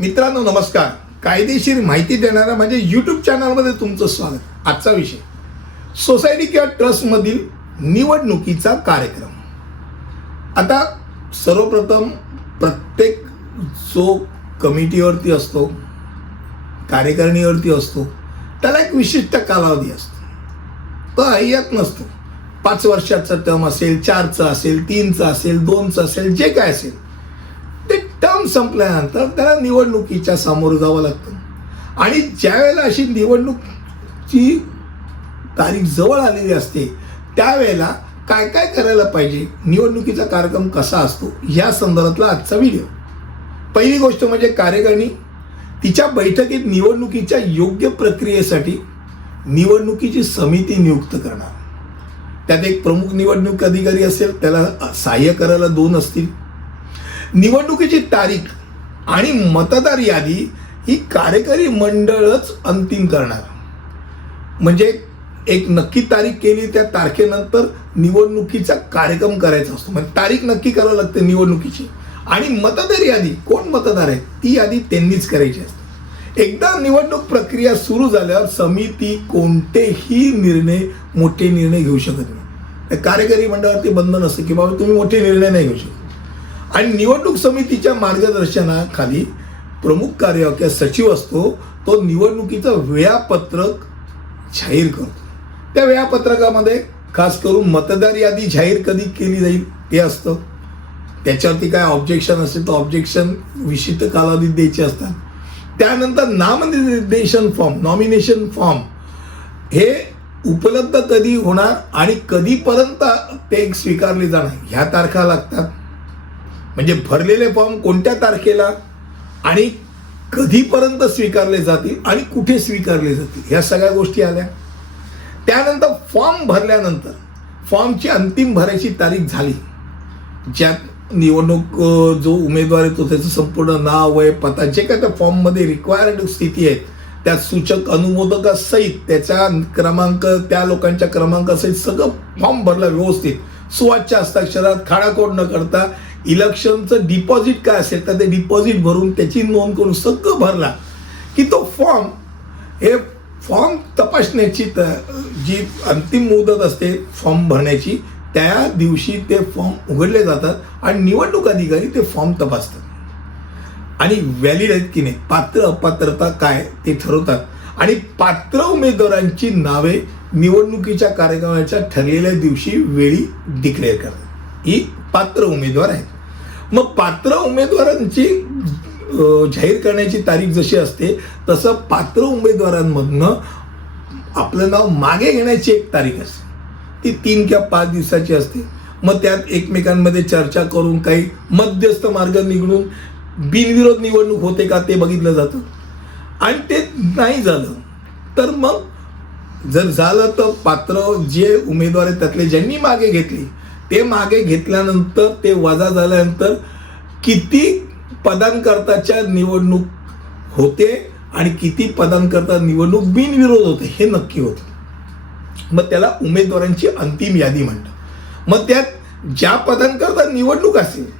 मित्रांनो नमस्कार. कायदेशीर माहिती देणाऱ्या माझ्या यूट्यूब चॅनलमध्ये तुमचं स्वागत. आजचा विषय. सोसायटी किंवा ट्रस्टमधील निवडणुकीचा कार्यक्रम. आता सर्वप्रथम प्रत्येक जो कमिटीवरती असतो कार्यकारिणीवरती असतो त्याला एक विशिष्ट कालावधी असतो. तो अय्यात नसतो. पाच वर्षाचा टर्म असेल चारचं असेल तीनचं असेल दोनचं असेल जे काय असेल. संपल्यानंतर त्याला निवडणुकीच्या सामोरं जावं लागतं. आणि ज्यावेळेला अशी निवडणूकची तारीख जवळ आलेली असते त्यावेळेला काय काय करायला पाहिजे? निवडणुकीचा कार्यक्रम कसा असतो? या संदर्भातला आजचा व्हिडिओ पहिली गोष्ट म्हणजे कार्यकारिणी. तिच्या बैठकीत निवडणुकीच्या योग्य प्रक्रियेसाठी निवडणुकीची समिती नियुक्त करणार. त्यात एक प्रमुख निवडणूक अधिकारी असेल त्याला सहाय्य करायला दोन असतील. निवडणुकीची तारीख आणि मतदार यादी ही कार्यकारी मंडळच अंतिम करणार. म्हणजे एक नक्की तारीख केली त्या तारखेनंतर निवडणुकीचा कार्यक्रम करायचा असतो. म्हणजे तारीख नक्की करावं लागते निवडणुकीची. आणि मतदार यादी कोण मतदार आहेत ती यादी त्यांनीच करायची असते. एकदा निवडणूक प्रक्रिया सुरू झाल्यावर समिती कोणतेही निर्णय मोठे निर्णय घेऊ शकत नाही. कार्यकारी मंडळावरती बंधन असतं की बाबा तुम्ही मोठे निर्णय नाही घेऊ शकत. आणि निवडणूक समितीच्या मार्गदर्शनाखाली प्रमुख कार्य किंवा सचिव असतो तो निवडणुकीचं वेळापत्रक जाहीर करतो. त्या वेळापत्रकामध्ये खास करून मतदार यादी जाहीर कधी केली जाईल ते असतं. त्याच्यावरती काय ऑब्जेक्शन असेल तर ऑब्जेक्शन विशिष्ट कालावधीत द्यायचे असतात. त्यानंतर नामनिर्देशन फॉर्म नॉमिनेशन फॉर्म हे उपलब्ध कधी होणार आणि कधीपर्यंत ते स्वीकारले जाणार ह्या तारखा लागतात. म्हणजे भरलेले फॉर्म कोणत्या तारखेला आणि कधीपर्यंत स्वीकारले जातील आणि कुठे स्वीकारले जातील ह्या सगळ्या गोष्टी आल्या. त्यानंतर फॉर्म भरल्यानंतर फॉर्मची अंतिम भरायची तारीख झाली. ज्यात निवडणूक जो उमेदवार येतो त्याचं संपूर्ण नाव वय पत्ता जे काय त्या फॉर्ममध्ये रिक्वायर्ड स्थिती आहेत त्या सूचक अनुमोदकासहित त्याच्या क्रमांक त्या लोकांच्या क्रमांकासहित सगळं फॉर्म भरला व्यवस्थित. सुवाच्य हस्ताक्षरात खाडाखोड न करता इलेक्शनचं डिपॉझिट काय असेल तर ते डिपॉझिट भरून त्याची नोंद करून सगळं भरला. की तो फॉर्म हे फॉर्म तपासण्याची त जी अंतिम मुदत असते फॉर्म भरण्याची त्या दिवशी ते फॉर्म उघडले जातात आणि निवडणूक अधिकारी ते फॉर्म तपासतात. आणि व्हॅलिड आहेत की नाही? पात्र अपात्रता काय ते ठरवतात. आणि पात्र उमेदवारांची नावे निवडणुकीच्या कार्यक्रमाच्या ठरलेल्या दिवशी वेळी डिक्लेअर करतात. ही पात्र उमेदवार आहेत. मग पात्र उमेदवारांची जाहीर करण्याची तारीख जशी असते तसं पात्र उमेदवारांमधनं आपलं नाव मागे घेण्याची एक तारीख असते. ती तीन किंवा पाच दिवसाची असते. मग त्यात एकमेकांमध्ये चर्चा करून काही मध्यस्थ मार्ग निघडून बिनविरोध निवडणूक होते का ते बघितलं जातं. आणि ते नाही झालं तर मग जर झालं तर पात्र जे उमेदवार आहेत त्यातले ज्यांनी मागे घेतली ते मागे घेतल्यानंतर ते वजा झाल्यानंतर किती पदांकरताच्या निवडणूक होते आणि किती पदांकरता निवडणूक बिनविरोध होते हे नक्की होतं. मग त्याला उमेदवारांची अंतिम यादी म्हणतात. मग त्यात ज्या पदांकरता निवडणूक असेल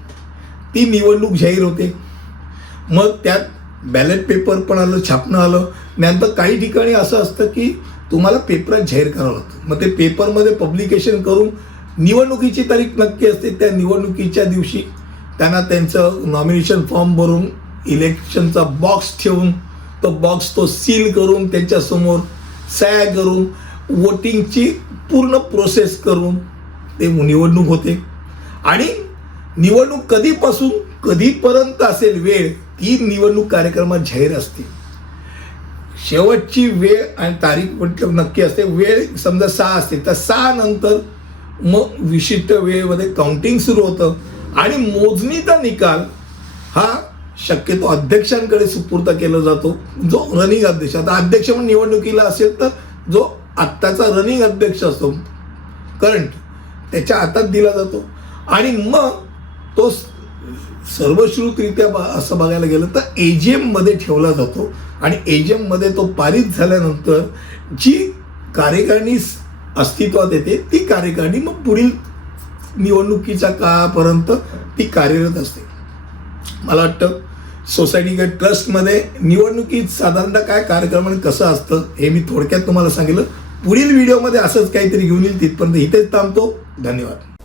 ती निवडणूक जाहीर होते. मग त्यात बॅलेट पेपर पण आलं छापणं आलं. नंतर काही ठिकाणी असं असतं की तुम्हाला पेपरात जाहीर करावं लागतं. मग ते पेपरमध्ये पब्लिकेशन करून निवडणुकीची तारीख नक्की असते त्या निवडणुकीच्या दिवशी त्यांना त्यांचं नॉमिनेशन फॉर्म भरून इलेक्शनचा बॉक्स ठेवून तो बॉक्स तो सील करून त्यांच्यासमोर सह्या करून वोटिंगची पूर्ण प्रोसेस करून ते निवडणूक होते. आणि निवडणूक कधीपासून कधीपर्यंत असेल वेळ ती निवडणूक कार्यक्रमात जाहीर असते. शेवटची वेळ आणि तारीख म्हटलं नक्की असते. वेळ समजा सहा असते तर सहा नंतर मग विशिष्ट वेळेमध्ये काउंटिंग सुरू होतं. आणि मोजणीचा निकाल हा शक्यतो अध्यक्षांकडे सुपूर्त केला जातो. जो रनिंग अध्यक्ष आता अध्यक्ष पण निवडणुकीला असेल तर जो आत्ताचा रनिंग अध्यक्ष असतो करंट त्याच्या हातात दिला जातो. आणि मग तो सर्वश्रुतरित्या ब- असं बघायला गेलं तर ए जी एममध्ये ठेवला जातो. आणि ए जी एममध्ये तो पारित झाल्यानंतर जी कार्यकारिणी अस्तित्वात येते ती कार्यकारिणी मग पुढील निवडणुकीच्या काळापर्यंत ती कार्यरत असते. मला वाटतं सोसायटी ट्रस्टमध्ये निवडणुकीत साधारणतः काय कार्यक्रम आणि कसं असतं हे मी थोडक्यात तुम्हाला सांगितलं. पुढील व्हिडिओमध्ये असंच काहीतरी घेऊन येईल तिथपर्यंत इथेच थांबतो. धन्यवाद.